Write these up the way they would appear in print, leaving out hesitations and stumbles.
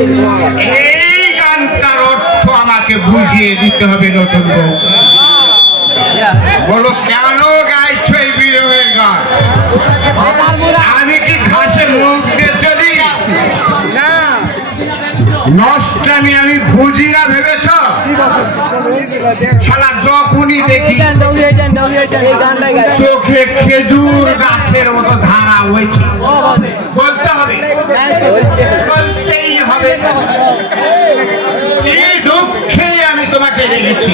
এই গানটার অর্থ আমাকে বুঝিয়ে দিতে হবে নতুন বউ। বলো কেন গাইছো এই বিরহের গান? আমি কি ঘাসে মুখ দিয়ে চলি? নষ্টামি আমি বুঝি না ভেবেছ? শালা যখনই দেখি চোখে খেজুর গাছের মতো ধারা হয়েছে, বলতে হবে, বলতেই হবে। এই দুঃখেই আমি তোমাকে রেখেছি।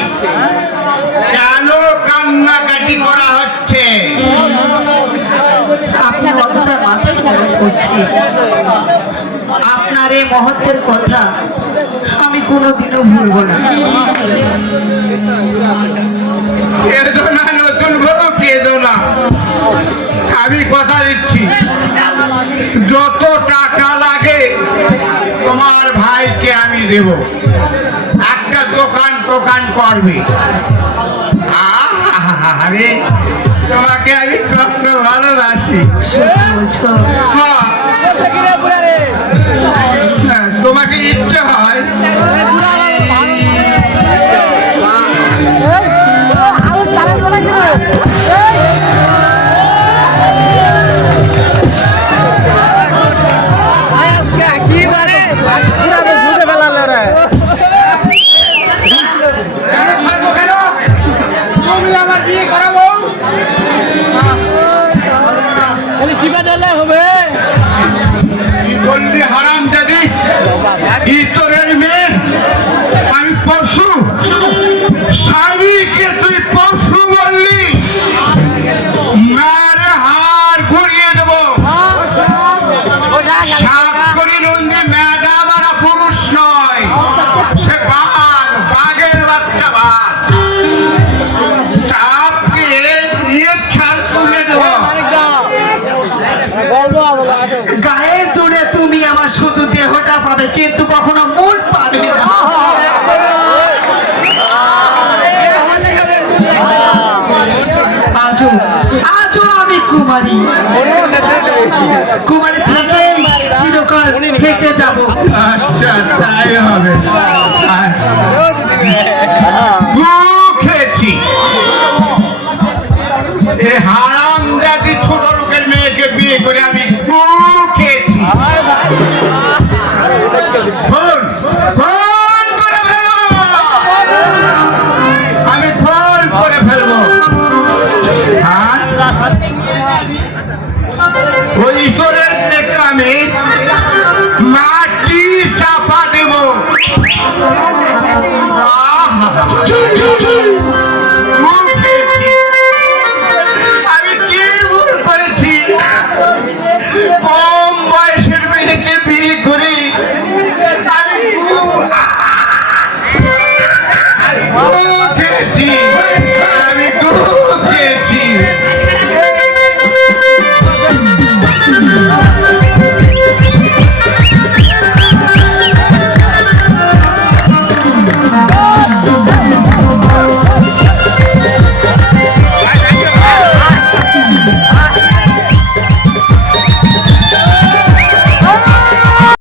কেন কান্নাকাটি করা হচ্ছে? আপনি অযথা মাথায় খারাপ করছেন। আপনার এই মহত্বের কথা আমি কোনোদিনও ভুলব না। কেঁদো না নতুন বউ, কেঁদো না। আমি কথা দিচ্ছি, যত টাকা লাগে তোমার ভাইকে আমি দেব। একটা দোকান করবে। আরে তোমাকে আমি কত ভালোবাসি। হ্যাঁ, তোমাকে ইচ্ছে হয় হারাম জাদি ইতরের মেয়ে। আমি পশু, স্বামীকে তুই পশু বললি, মারে হার ঘুরিয়ে দেব। সাত করি নন্দী মেয়েটা বাড়া পুরুষ নয়, সে বাঘ, বাঘের বাচ্চা বাঘ। চাপকে নিয়ে ছাল তুলে দেব। গায়ের জোরে তুমি আমার শুধু দেহটা পাবে, কিন্তু কখনো মন পাবে না। আজও আমি কুমারী, কুমারী থেকে চিরকাল থেকে যাব। আচ্ছা, তাই হবে। খেয়েছি এ হারাম জাতি ছোট লোকের মেয়েকে বিয়ে করে আমি